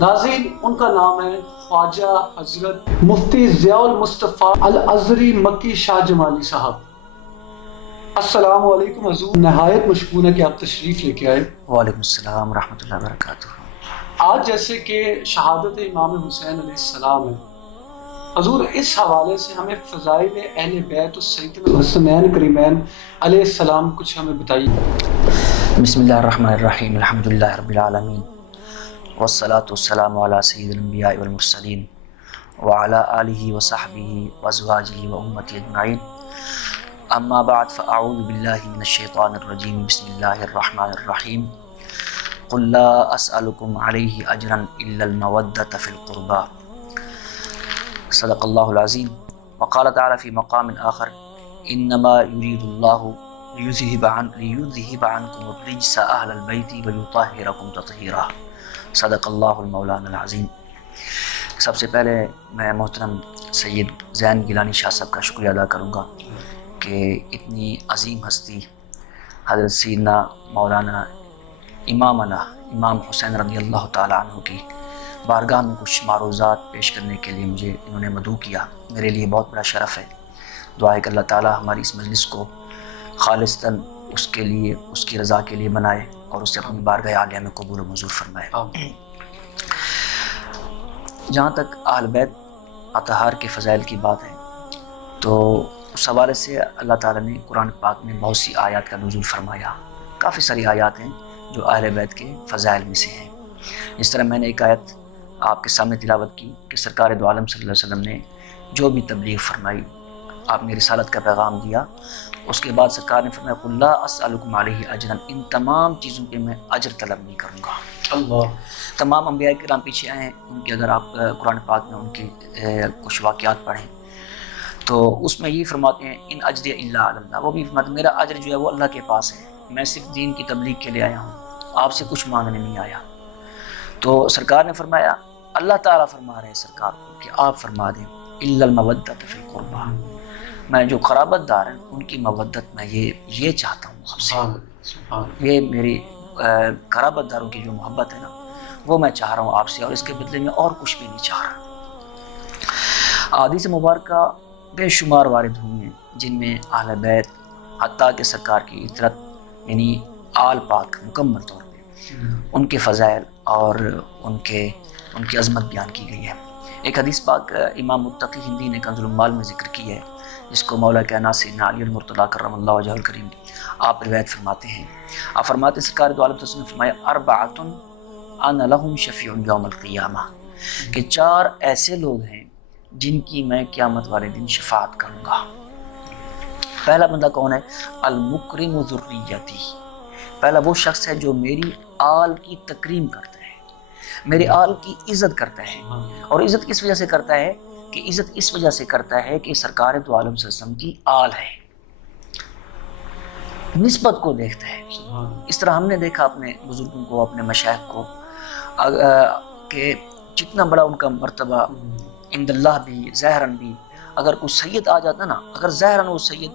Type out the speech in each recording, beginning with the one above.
ناظرین، ان کا نام ہے خواجہ حضرت مفتی ضیاء المصطفیٰ الازہری مکی شاہ جمالی صاحب۔ السلام علیکم حضور، نہایت مشکور ہے کہ آپ تشریف لے کے آئے۔ وعلیکم السلام ورحمۃ اللہ وبرکاتہ۔ آج جیسے کہ شہادت امام حسین علیہ السلام ہے حضور، اس حوالے سے ہمیں فضائل اہل بیت السیدنا الحسنین کریمین علیہ السلام کچھ ہمیں بتائیے۔ بسم اللہ الرحمن الرحیم، الحمد للہ رب العالمین، والصلاة والسلام علی سید الانبیاء والمرسلین وعلی آلہ وصحبہ وازواجہ وامتہ اجمعین، اما بعد فاعوذ باللہ من الشیطان الرجیم، بسم اللہ الرحمن الرحیم، قل لا اسألکم علیہ اجرا الا المودۃ فی القربى، صدق اللہ العظیم۔ وقال تعالی فی مقام آخر، انما یرید اللہ لیذہب عنکم الرجس اہل البیت ویطہرکم تطہیرا، صدق اللہ المولانا العظیم۔ سب سے پہلے میں محترم سید زین گیلانی شاہ صاحب کا شکریہ ادا کروں گا کہ اتنی عظیم ہستی حضرت سیدنا مولانا امام حسین رضی اللہ تعالیٰ عنہ کی بارگاہ میں کچھ معروضات پیش کرنے کے لیے مجھے انہوں نے مدعو کیا۔ میرے لیے بہت بڑا شرف ہے۔ دعا ہے کہ اللہ تعالیٰ ہماری اس مجلس کو خالصتاً اس کے لیے، اس کی رضا کے لیے بنائے اور اسے اپنی بارگاہ عالیہ میں قبول و منظور فرمائے۔ جہاں تک اہل بیت اطہار کے فضائل کی بات ہے تو اس حوالے سے اللہ تعالیٰ نے قرآن پاک میں بہت سی آیات کا نزول فرمایا۔ کافی ساری آیات ہیں جو اہل بیت کے فضائل میں سے ہیں۔ اس طرح میں نے ایک آیت آپ کے سامنے تلاوت کی کہ سرکار دو عالم صلی اللہ علیہ وسلم نے جو بھی تبلیغ فرمائی، آپ نے رسالت کا پیغام دیا، اس کے بعد سرکار نے فرمایا قل لا اسألکم علیہ اجرا، ان تمام چیزوں پہ میں اجر طلب نہیں کروں گا۔ اللہ، تمام انبیاء کرام پیچھے آئے ہیں، ان کے اگر آپ قرآن پاک میں ان کے کچھ واقعات پڑھیں تو اس میں یہ فرماتے ہیں ان اجر الا علی اللہ، وہ بھی فرماتے ہیں میرا اجر جو ہے وہ اللہ کے پاس ہے، میں صرف دین کی تبلیغ کے لیے آیا ہوں، آپ سے کچھ مانگنے نہیں آیا۔ تو سرکار نے فرمایا، اللہ تعالیٰ فرما رہے ہیں سرکار کو کہ آپ فرما دیں الا المودۃ فی القربى، میں جو قرابت دار ہیں ان کی مودت میں یہ چاہتا ہوں آپ سے، یہ میری قرابت داروں کی جو محبت ہے نا وہ میں چاہ رہا ہوں آپ سے، اور اس کے بدلے میں اور کچھ بھی نہیں چاہ رہا۔ احادیث مبارکہ بے شمار وارد ہوئی ہیں جن میں اہل بیت حتیٰ کہ سرکار کی اطرت یعنی آل پاک مکمل طور پہ ان کے فضائل اور ان کی عظمت بیان کی گئی ہے۔ ایک حدیث پاک امام متقی ہندی نے کنز العمال میں ذکر کی ہے، جس کو مولا کائنات سیدنا علی المرتضیٰ کرم اللہ وجہہ الکریم آپ روایت فرماتے ہیں۔ آپ فرماتے ہیں سرکار دو عالم صلی اللہ علیہ وسلم نے فرمایا اربعۃ انا لہم شفیع یوم القیامہ، کہ چار ایسے لوگ ہیں جن کی میں قیامت والے دن شفاعت کروں گا۔ پہلا بندہ کون ہے؟ المکرم ذریتی، پہلا وہ شخص ہے جو میری آل کی تکریم کرتا ہے، میرے آل کی عزت کرتا ہے، اور عزت کس وجہ سے کرتا ہے؟ کہ عزت اس وجہ سے کرتا ہے کہ سرکار دو عالم صلی اللہ علیہ وسلم کی آل ہے، نسبت کو دیکھتا ہے۔ اس طرح ہم نے دیکھا اپنے بزرگوں کو، اپنے مشائخ کو کہ جتنا بڑا ان کا مرتبہ عند اللہ بھی ظاہراً بھی، اگر کوئی سید آ جاتا نا، اگر ظاہراً وہ سید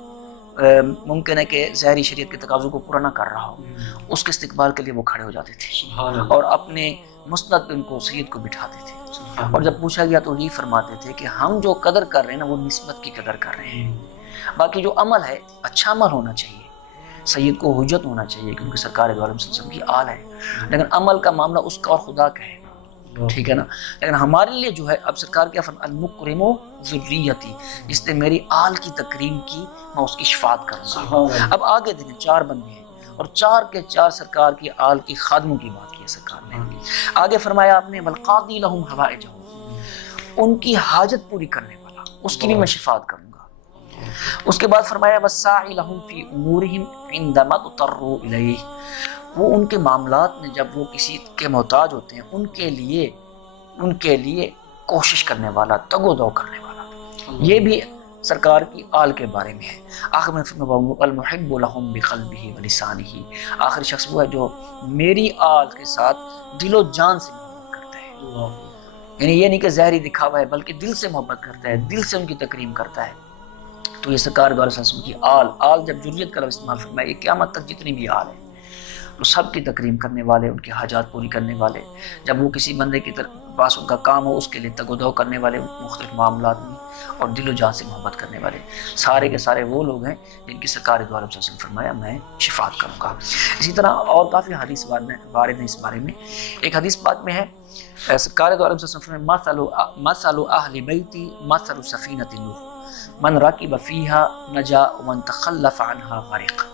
ممکن ہے کہ ظاہری شریعت کے تقاضوں کو پورا نہ کر رہا ہو، اس کے استقبال کے لیے وہ کھڑے ہو جاتے تھے اور اپنے مسند پہ ان کو سید کو بٹھاتے تھے، اور جب پوچھا گیا تو یہ فرماتے تھے کہ ہم جو قدر کر رہے ہیں نا وہ نسبت کی قدر کر رہے ہیں، باقی جو عمل ہے اچھا عمل ہونا چاہیے، سید کو حجت ہونا چاہیے کیونکہ سرکار دو عالم صلی اللہ علیہ وسلم کی آل ہے، لیکن عمل کا معاملہ اس کا اور خدا کا ہے، ٹھیک ہے نا۔ لیکن ہمارے لیے جو ہے اب سرکار کیا فرمایا المکرم ذریتی، جس نے میری آل کی تکریم کی میں اس کی شفاعت کروں گا۔ اب آگے دیکھیں چار بندے ہیں اور چار کے چار سرکار کی آل کی خادموں کی بات کی ہے سرکار نے۔ آگے فرمایا آپ نے والقاضی لہم حوائجہم، ان کی حاجت پوری کرنے والا، اس کی بھی میں شفاعت کروں گا۔ اس کے بعد فرمایا والساعی لہم فی امورہم عندما اضطروا الیہ، وہ ان کے معاملات میں جب وہ کسی کے محتاج ہوتے ہیں ان کے لیے کوشش کرنے والا، تگ و دو کرنے والا، یہ بھی سرکار کی آل کے بارے میں ہے۔ آخر میں المحب لہم بقلبہ ولسانہ، آخری شخص وہ ہے جو میری آل کے ساتھ دل و جان سے محبت کرتا ہے، یعنی یہ نہیں کہ ظاہری دکھاوا ہے بلکہ دل سے محبت کرتا ہے، دل سے ان کی تکریم کرتا ہے۔ تو یہ سرکار دو علیہ وسلم کی آل جب ذریت کا لفظ استعمال فرمایا، یہ قیامت تک جتنی بھی آل ہے وہ سب کی تکریم کرنے والے، ان کے حاجات پوری کرنے والے، جب وہ کسی بندے کی پاس ان کا کام ہو اس کے لیے تگ و دو کرنے والے، مختلف معاملات میں، اور دل و جان سے محبت کرنے والے، سارے کے سارے وہ لوگ ہیں جن کی سرکار دو عالم صلی اللہ علیہ وسلم نے فرمایا میں شفاعت کروں گا۔ اسی طرح اور کافی حدیث وارد ہیں اس بارے میں۔ ایک حدیث پاک میں ہے سرکار دو عالم صلی اللہ علیہ وسلم فرمایا مثل اہل بیتی مثل سفینۃ نوح من رکب فیہا نجا ومن تخلف عنہا غرق۔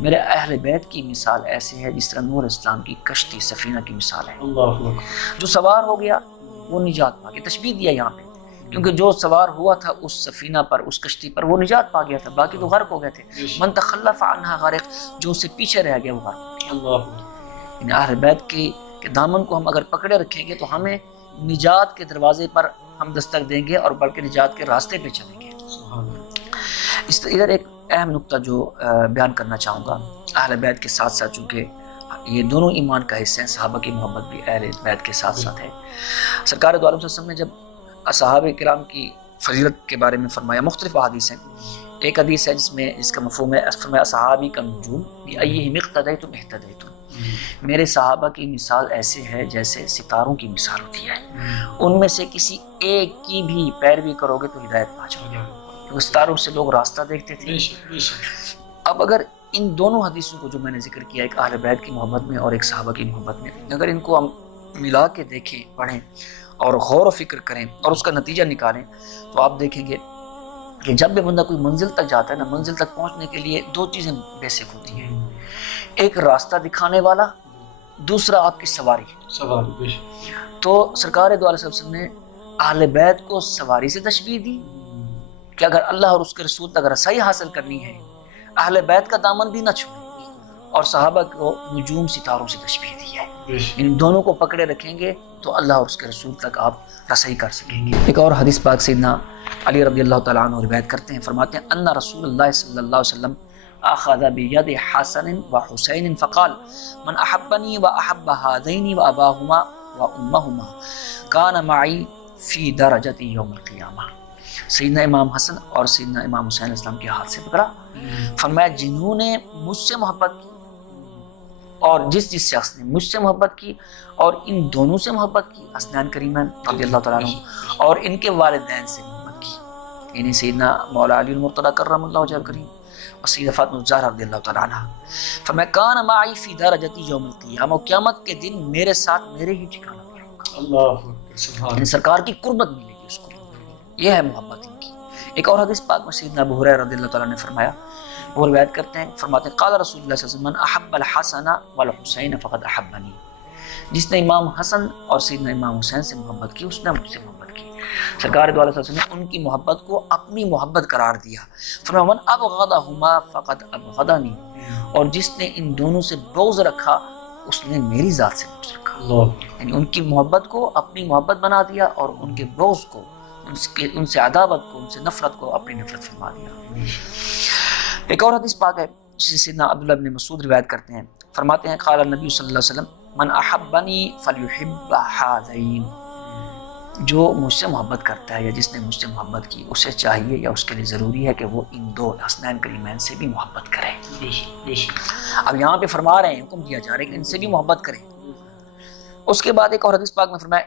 میرے اہل بیت کی مثال ایسے ہے جس طرح نوح علیہ السلام کی کشتی سفینہ کی مثال ہے، اللہ اکبر، جو سوار ہو گیا وہ نجات پا گیا۔ تشبیہ دیا یہاں پہ کیونکہ جو سوار ہوا تھا اس سفینہ پر، اس کشتی پر، وہ نجات پا گیا تھا، باقی تو غرق ہو گئے تھے۔ من تخلف عنہا غرق، جو اس سے پیچھے رہ گیا وہ غرق ہو گیا۔ اللہ اکبر، یعنی اہل بیت کے دامن کو ہم اگر پکڑے رکھیں گے تو ہمیں نجات کے دروازے پر ہم دستک دیں گے اور بلکہ نجات کے راستے پہ چلیں گے۔ سبحان اللہ۔ اس ادھر ایک اہم نقطہ جو بیان کرنا چاہوں گا، اہل بیت کے ساتھ ساتھ چونکہ یہ دونوں ایمان کا حصہ ہیں، صحابہ کی محبت بھی اہل بیت کے ساتھ ساتھ ہے۔ سرکار دو عالم صلی اللہ علیہ وسلم نے جب صحابہ کرام کی فضیلت کے بارے میں فرمایا، مختلف احادیث ہیں۔ ایک حدیث ہے جس کا مفہوم ہے فرمایا صحابی کا نجوم بأیہم اقتدیتم اہتدیتم، میرے صحابہ کی مثال ایسے ہے جیسے ستاروں کی مثال ہوتی ہے، ان میں سے کسی ایک کی بھی پیروی کرو گے تو ہدایت پا جاؤ گے، کیونکہ ستاروں سے لوگ راستہ دیکھتے تھے۔ اب اگر ان دونوں حدیثوں کو جو میں نے ذکر کیا، ایک اہل بیت کی محبت میں اور ایک صحابہ کی محبت میں، اگر ان کو ہم ملا کے دیکھیں، پڑھیں اور غور و فکر کریں اور اس کا نتیجہ نکالیں تو آپ دیکھیں گے کہ جب بھی بندہ کوئی منزل تک جاتا ہے نا، منزل تک پہنچنے کے لیے دو چیزیں بیسک ہوتی ہیں، ایک راستہ دکھانے والا، دوسرا آپ کی سواری۔ تو سرکار دو علیہ وسلم نے اہل بیت کو سواری سے تشبیہ دی کہ اگر اللہ اور اس کے رسول تک رسائی حاصل کرنی ہے اہل بیت کا دامن بھی نہ چھوڑیں، اور صحابہ کو نجوم ستاروں سے تشبیہ دی ہے۔ ان دونوں کو پکڑے رکھیں گے تو اللہ اور اس کے رسول تک آپ رسائی کر سکیں گے۔ ایک اور حدیث پاک سیدنا علی رضی اللہ تعالیٰ عنہ روایت کرتے ہیں، فرماتے ہیں ان رسول اللہ صلی اللہ علیہ وسلم اخذ بید حسن و حسین فقال من احبنی و احب هذین و اباہما و امہما کان معی فی درجتی یوم القیامہ۔ سیدنا امام حسن اور سیدنا امام حسین علیہ السلام کے ہاتھ سے پکڑا، فرمایا جنہوں نے مجھ سے محبت کی اور جس شخص نے مجھ سے محبت کی اور ان دونوں سے محبت کی، حسنین کریمین رضی اللہ تعالیٰ عنہ اور ان کے والدین سے محبت کی، یعنی سیدنا مولا علی المرتضیٰ کرم اللہ وجہہ کریم اور سیدہ فاطمہ الزہرا رضی اللہ تعالیٰ عنہ، فرمایا کان معی فی درجتی یوم القیامہ، قیامت کے دن میرے ساتھ میرے ہی ٹھکانہ پر ہوگا۔ اللہ، یعنی سرکار کی قربت ملے گی اس کو، یہ ہے محبت ان کی۔ ایک اور حدیث پاک میں سیدنا ابو ہریرہ رضی اللہ تعالیٰ نے فرمایا، وہ روایت کرتے ہیں، فرماتے ہیں قال رسول اللہ صلی اللہ علیہ وسلم من احب الحسن والحسین فقد احبنی، جس نے امام حسن اور سیدنا امام حسین سے محبت کی اس نے مجھ سے محبت کی۔ سرکار دو علیہ وسلم نے ان کی محبت کو اپنی محبت قرار دیا، فرمایا من ابغضہما فقد ابغضنی، اور جس نے ان دونوں سے بغض رکھا اس نے میری ذات سے بغض رکھا، یعنی ان کی محبت کو اپنی محبت بنا دیا اور ان کے بغض کو، ان سے عداوت کو، ان سے نفرت کو اپنی نفرت فرما دیا۔ ایک اور حدیث پاک ہے جسے سیدنا عبداللہ بن مسعود روایت کرتے ہیں، فرماتے ہیں قال النبی صلی اللہ علیہ وسلم من احبنی فلیحب ہذین، جو مجھ سے محبت کرتا ہے یا جس نے مجھ سے محبت کی اسے چاہیے یا اس کے لیے ضروری ہے کہ وہ ان دو حسنین کریمین سے بھی محبت کرے۔ اب یہاں پہ فرما رہے ہیں، حکم دیا جا رہا ہے کہ ان سے بھی محبت کریں۔ اس کے بعد ایک اور حدیث پاک میں فرمایا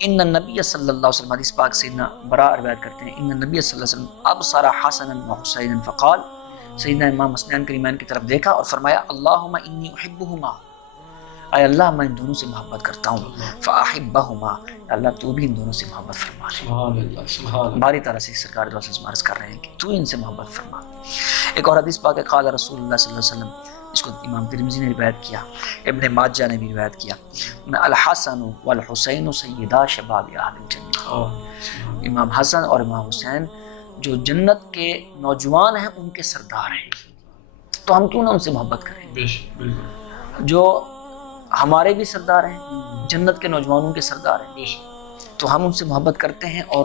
ان النبی صلی اللہ علیہ وسلم، حدیث پاک سیدنا براء روایت کرتے ہیں، ان النبی صلی اللہ علیہ وسلم ابصر حسنا وحسینا فقال، سیدنا امام حسنین کریمین کی طرف دیکھا اور فرمایا اللہم انی احبہما، اے اللہ میں ان دونوں سے محبت کرتا ہوں، فاحبہما، اللہ تو بھی ان دونوں سے محبت فرما لے۔ سبحان اللہ، سبحان اللہ، باری طرح سے سرکار دو سے عرض کر رہے ہیں کہ تو ان سے محبت فرما۔ ایک اور حدیث پاک ہے قال رسول اللہ صلی اللہ علیہ وسلم، اس کو امام ترمذی نے روایت کیا، ابن ماجہ نے بھی روایت کیا، الحسن والحسین سیدا شباب اہل الجنہ، امام حسن اور امام حسین جو جنت کے نوجوان ہیں ان کے سردار ہیں، تو ہم کیوں نہ ان سے محبت کریں، جو ہمارے بھی سردار ہیں، جنت کے نوجوانوں کے سردار ہیں، تو ہم ان سے محبت کرتے ہیں۔ اور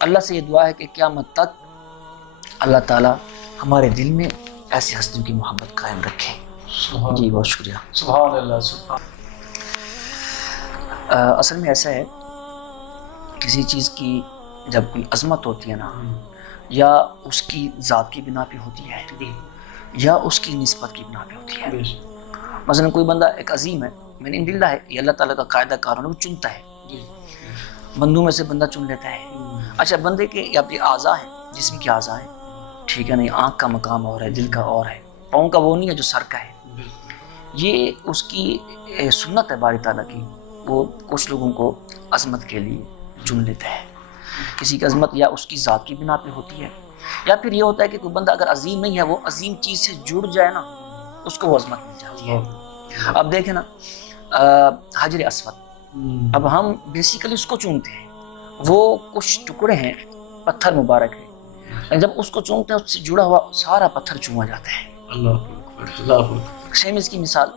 اللہ سے یہ دعا ہے کہ قیامت تک اللہ تعالیٰ ہمارے دل میں ایسی ہستیوں کی محبت قائم رکھے۔ جی بہت شکریہ۔ سبحان اللہ، سبحان اصل میں ایسا ہے، کسی چیز کی جب کوئی عظمت ہوتی ہے نا، یا اس کی ذات کی بنا پہ ہوتی ہے یا اس کی نسبت کی بنا پہ ہوتی ہے، مثلا کوئی بندہ ایک عظیم ہے، من عند اللہ ہے، یہ اللہ تعالیٰ کا قاعدہ قانون ہے، وہ چنتا ہے، بندوں میں سے بندہ چن لیتا ہے۔ اچھا بندے کے یا اپنے اعضاء ہیں، جسم کے اعضاء ہیں، ٹھیک ہے نا، آنکھ کا مقام اور ہے، دل کا اور ہے، پاؤں کا وہ نہیں ہے جو سر کا ہے، یہ اس کی سنت ہے باری تعالیٰ کی۔ وہ کچھ لوگوں کو عظمت کے لیے چن لیتا ہے، کسی کی عظمت یا اس کی ذات کی بنا پہ ہوتی ہے، یا پھر یہ ہوتا ہے کہ کوئی بندہ اگر عظیم نہیں ہے، وہ عظیم چیز سے جڑ جائے نا، اس کو وہ عظمت مل جاتی ہے۔ اب دیکھیں نا حجر اسود، اب ہم بیسیکلی اس کو چونتے ہیں، وہ کچھ ٹکڑے ہیں پتھر مبارک ہیں، لیکن جب اس کو چونتے ہیں اس سے جڑا ہوا سارا پتھر چوما جاتا ہے۔ اللہ سیم اس کی مثال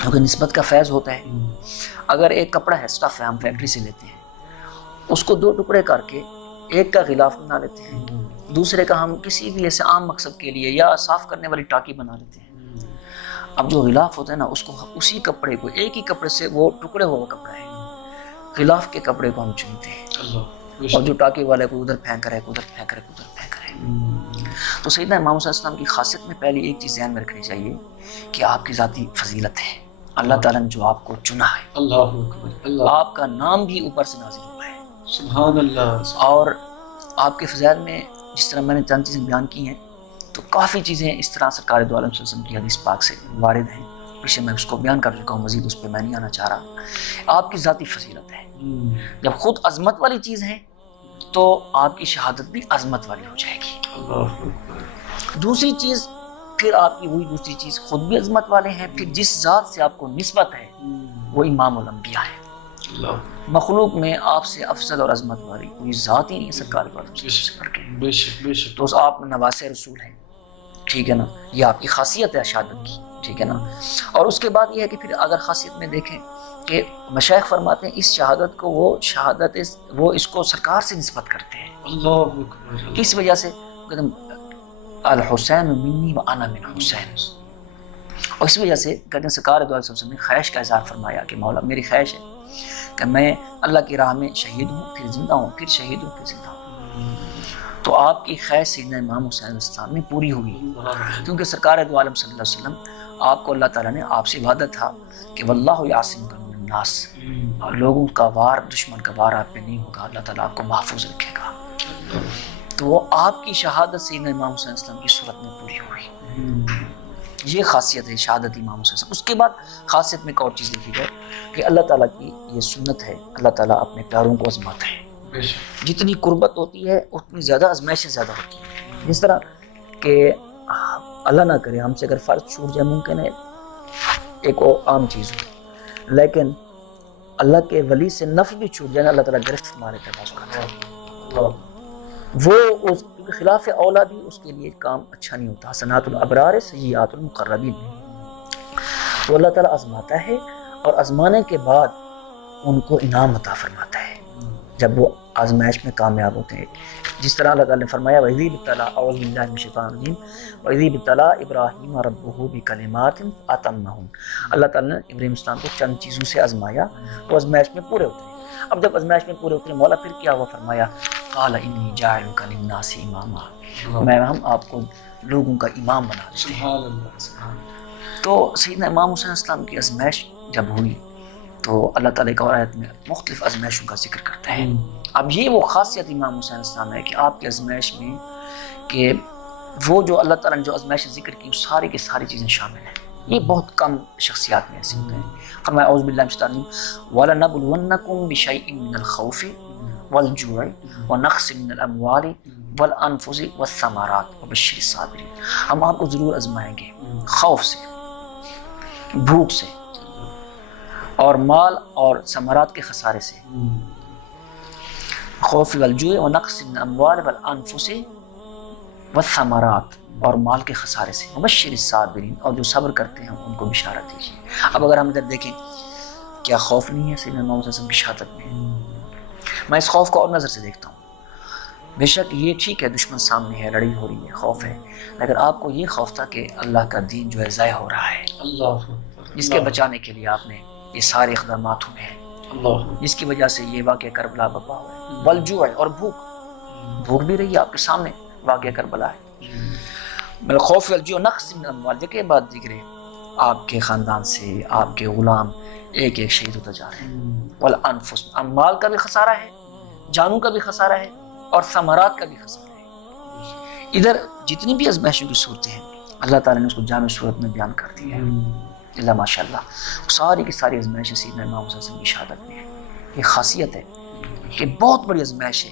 کیونکہ نسبت کا فیض ہوتا ہے۔ اگر ایک کپڑا ہے، اسٹف ہے، ہم فیکٹری سے لیتے ہیں، اس کو دو ٹکڑے کر کے ایک کا غلاف بنا لیتے ہیں، دوسرے کا ہم کسی بھی ایسے عام مقصد کے لیے یا صاف کرنے والی ٹاکی بنا لیتے ہیں۔ اب جو غلاف ہوتا ہے نا، اس کو اسی کپڑے کو، ایک ہی کپڑے سے وہ ٹکڑے ہوا کپڑا ہے، غلاف کے کپڑے کو ہم چنتے ہیں، اور جو ٹاکی والے کو ادھر پھینک رہے، ادھر پھینک رہے، ادھر پھینک رہے۔ تو سیدنا امام صلی اللہ علیہ وسلم کی خاصیت میں پہلی ایک چیز ذہن میں رکھنی چاہیے کہ آپ کی ذاتی فضیلت ہے، اللہ تعالیٰ نے جو آپ کو چنا ہے، اللہ آپ کا نام بھی اوپر سے نازل ہوا ہے، سبحان اللہ۔ اور آپ کے فضائل میں جس طرح میں نے چند چیزیں بیان کی ہیں، تو کافی چیزیں اس طرح سرکار دو عالم صلی اللہ علیہ وسلم کی حدیث پاک سے وارد ہیں، پیچھے میں اس کو بیان کر چکا ہوں، مزید اس پہ میں نہیں آنا چاہ رہا۔ آپ کی ذاتی فضیلت ہے، جب خود عظمت والی چیز ہے تو آپ کی شہادت بھی عظمت والی ہو جائے گی۔ دوسری چیز پھر آپ کی وہی دوسری چیز خود بھی عظمت والے ہیں، پھر جس ذات سے آپ کو نسبت ہے وہ امام الانبیاء ہے۔ مخلوق میں آپ سے افضل اور عظمت والی کوئی ذات ہی نہیں ہے سرکار کو بے شک بے شک۔ تو آپ نواسے رسول ہیں، ٹھیک ہے نا، یہ آپ کی خاصیت ہے شہادت کی، ٹھیک ہے نا۔ اور اس کے بعد یہ ہے کہ پھر اگر خاصیت میں دیکھیں کہ مشائخ فرماتے ہیں اس شہادت کو وہ اس کو سرکار سے نسبت کرتے ہیں۔ اللہ اکبر۔ کس وجہ سے؟ الحسین منی و انا من حسین، اور اس وجہ سے کہتے ہیں سرکار دو علیہ وسلم نے خواہش کا اظہار فرمایا کہ مولا میری خواہش ہے کہ میں اللہ کی راہ میں شہید ہوں، پھر زندہ ہوں، پھر شہید ہوں، پھر زندہ ہوں۔ تو آپ کی خواہش سیدنا امام حسین علیہ السلام میں پوری ہوئی، کیونکہ سرکار دو عالم صلی اللہ علیہ وسلم آپ کو اللہ تعالیٰ نے آپ سے وعدہ تھا کہ واللہ یعصمک من الناس، اور لوگوں کا وار، دشمن کا وار آپ پہ نہیں ہوگا، اللہ تعالیٰ آپ کو محفوظ رکھے گا۔ تو وہ آپ کی شہادت سیدنا امام حسین علیہ السلام کی صورت میں پوری ہوئی، یہ خاصیت ہے شہادت امام حسین علیہ السلام۔ اس کے بعد خاصیت میں ایک اور چیز دیکھی جائے کہ اللہ تعالیٰ کی یہ سنت ہے، اللہ تعالیٰ اپنے پیاروں کو آزماتا ہے، جتنی قربت ہوتی ہے اتنی زیادہ آزمائشیں زیادہ ہوتی ہیں۔ جس طرح کہ اللہ نہ کرے ہم سے اگر فرض چھوٹ جائے، ممکن ہے ایک عام چیز ہو، لیکن اللہ کے ولی سے نفل بھی چھوٹ جائے، اللہ تعالیٰ گرفت فرما لیتا ہے بعض اوقات۔ وہ اس کے خلاف اولا بھی اس کے لیے کام اچھا نہیں ہوتا، حسنات الابرار سیئات المقربین۔ تو اللہ تعالیٰ آزماتا ہے، اور آزمانے کے بعد ان کو انعام عطا فرماتا ہے جب وہ آزمائش میں کامیاب ہوتے ہیں۔ جس طرح اللہ تعالیٰ نے فرمایا وَإِذِ ابْتَلَىٰ اعوذ باللہ من الشیطان الرجیم وَإِذِ ابْتَلَىٰ إِبْرَاهِيمَ رَبُّهُ بِكَلِمَاتٍ فَأَتَمَّهُنَّ، اللہ تعالیٰ نے ابراہیم السلام کو چند چیزوں سے آزمایا تو آزمائش میں پورے اترے۔ اب جب آزمائش میں پورے اترے، مولا پھر کیا ہوا؟ فرمایا قَالَ إِنِّي جَاعِلُكَ لِلنَّاسِ إِمَامًا، ہم آپ کو لوگوں کا امام بنا دیتے ہیں۔ سبحان اللہ سبحان اللہ۔ تو سیدنا امام حسین علیہ السلام کی آزمائش جب ہوئی تو اللہ تعالیٰ ایک اور آیت میں مختلف آزمائشوں کا ذکر کرتا ہے۔ اب یہ وہ خاصیت امام حسین علیہ السلام ہے کہ آپ کی آزمائش میں کہ وہ جو اللہ تعالیٰ نے جو آزمائش ذکر کی وہ ساری کی ساری چیزیں شامل ہیں، یہ بہت کم شخصیات میں ایسے ہوتے ہیں۔ فرمایا اعوذ باللہ من الشیطان الرجیم وَلَنَبْلُوَنَّكُمْ بِشَيْءٍ مِّنَ الْخَوْفِ وَالْجُوعِ وَنَقْصٍ مِّنَ الْأَمْوَالِ وَالْأَنفُسِ وَالثَّمَرَاتِ وَبَشِّرِ الصَّابِرِينَ، ہم آپ کو ضرور آزمائیں گے خوف سے، بھوک سے، اور مال اور ثمرات کے خسارے سے، خوف والجوع ونقص من الاموال والانفس والثمرات، اور مال کے خسارے سے، وبشر الصابرین، اور جو صبر کرتے ہیں ان کو بشارت دیجیے۔ اب اگر ہم ادھر دیکھیں کیا خوف نہیں ہے سیدنا امام صلی اللہ علیہ وسلم کی شہادت میں؟ میں اس خوف کو اور نظر سے دیکھتا ہوں۔ بے شک یہ ٹھیک ہے دشمن سامنے ہے، لڑائی ہو رہی ہے، خوف ہے، لیکن آپ کو یہ خوف تھا کہ اللہ کا دین جو ہے ضائع ہو رہا ہے، اللہ جس کے بچانے کے لیے آپ نے یہ سارے اقدامات ہوئے ہیں، جس کی وجہ سے یہ واقعہ کربلا بپا ہوا ہے۔ والجوع، اور بھوک بھی رہی ہے آپ کے سامنے، واقعہ کربلا ہے۔ بل خوف الجوع نقص من الاموال، دیکھیں بات ذکر ہے آپ کے خاندان سے آپ کے غلام ایک ایک شہید ہوتا جا رہے ہیں، والانفس، اموال کا بھی خسارہ ہے، جانوں کا بھی خسارہ ہے، اور ثمرات کا بھی خسارہ ہے۔ ادھر جتنی بھی ازمائشوں کی صورتیں ہیں اللہ تعالیٰ نے اس کو جامع صورت میں بیان کر دی ہے، اللہ ماشاء اللہ، ساری کی ساری ازمائشیں سیدنا امام حسین صلی اللہ علیہ وسلم کی شہادت میں ہے۔ یہ خاصیت ہے کہ بہت بڑی ازمائش ہے،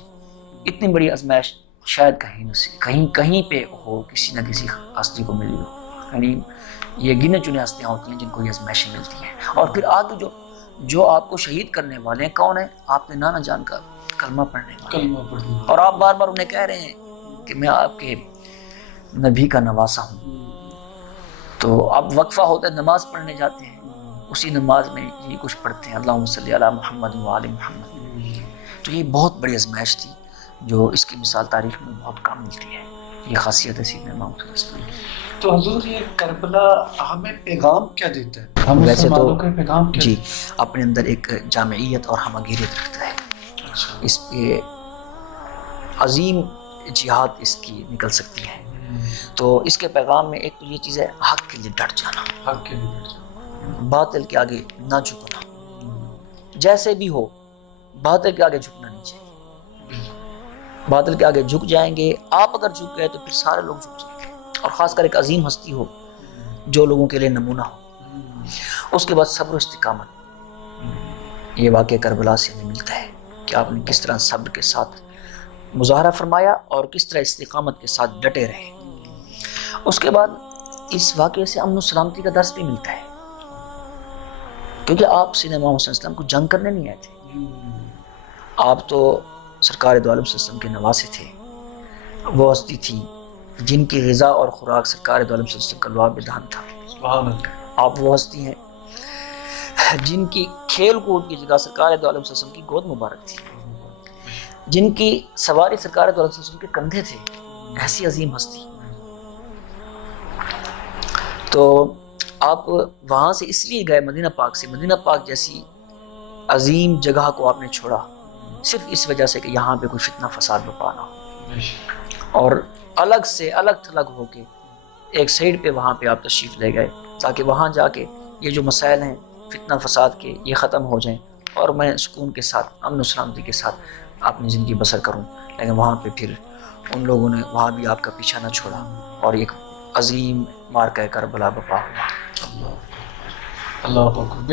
اتنی بڑی ازمائش شاید کہیں پہ ہو، کسی نہ کسی ہستی کو ملی ہو، یعنی یہ گنے چنے ہستیاں ہوتی ہیں جن کو یہ ازمائشیں ملتی ہیں۔ اور پھر آگے جو آپ کو شہید کرنے والے ہیں کون ہیں؟ آپ نے نانا جان کا کلمہ پڑھنے والے، اور آپ بار بار انہیں کہہ رہے ہیں کہ میں آپ کے نبی کا نواسا ہوں۔ تو اب وقفہ ہوتا ہے، نماز پڑھنے جاتے ہیں، اسی نماز میں یہی کچھ پڑھتے ہیں، اللہم صلی علی محمد و آل محمد۔ تو یہ بہت بڑی ازمائش تھی جو اس کی مثال تاریخ میں بہت کم ملتی ہے، یہ خاصیت ہے سیدنا امام حسین۔ تو حضور یہ کربلا ہمیں پیغام کیا دیتا ہے؟ ہم ویسے تو پیغام کیا جی اپنے اندر ایک جامعیت اور ہمگیریت رکھتا ہے، اس پہ عظیم جہاد اس کی نکل سکتی ہے۔ تو اس کے پیغام میں ایک تو یہ چیز ہے حق کے لیے ڈٹ جانا، حق کے لیے ڈٹ جانا، باطل کے آگے نہ جھکنا، جیسے بھی ہو باطل کے آگے جھکنا نہیں چاہیے۔ باطل کے آگے جھک جائیں گے آپ، اگر جھک گئے تو پھر سارے لوگ جھک جائیں گے، اور خاص کر ایک عظیم ہستی ہو جو لوگوں کے لیے نمونہ ہو۔ اس کے بعد صبر و استقامت، یہ واقعہ کربلا سے ہمیں ملتا ہے کہ آپ نے کس طرح صبر کے ساتھ مظاہرہ فرمایا اور کس طرح استقامت کے ساتھ ڈٹے رہے۔ اس کے بعد اس واقعے سے امن و سلامتی کا درس بھی ملتا ہے، کیونکہ آپ سیدنا امام حسین صلی اللہ علیہ وسلم کو جنگ کرنے نہیں آئے تھے، آپ تو سرکار دو عالم صلی اللہ علیہ وسلم کے نواسے تھے، وہ ہستی تھی جن کی غذا اور خوراک سرکار دو عالم صلی اللہ علیہ وسلم کا لعاب دہن تھا۔ سبحان اللہ۔ آپ وہ ہستی ہیں جن کی کھیل کود کی جگہ سرکار دو عالم صلی اللہ علیہ وسلم کی گود مبارک تھی، جن کی سواری سرکار دو عالم صلی اللہ علیہ وسلم کے کندھے تھے، ایسی عظیم ہستی۔ تو آپ وہاں سے اس لیے گئے مدینہ پاک سے، مدینہ پاک جیسی عظیم جگہ کو آپ نے چھوڑا صرف اس وجہ سے کہ یہاں پہ کوئی فتنہ فساد برپا نہ ہو، اور الگ سے الگ تھلگ ہو کے ایک سائیڈ پہ وہاں پہ آپ تشریف لے گئے تاکہ وہاں جا کے یہ جو مسائل ہیں فتنہ فساد کے یہ ختم ہو جائیں اور میں سکون کے ساتھ امن و سلامتی کے ساتھ اپنی زندگی بسر کروں۔ لیکن وہاں پہ پھر ان لوگوں نے وہاں بھی آپ کا پیچھا نہ چھوڑا اور ایک عظیم مارکہ کربلا برپا ہوا۔ اللہ اکبر۔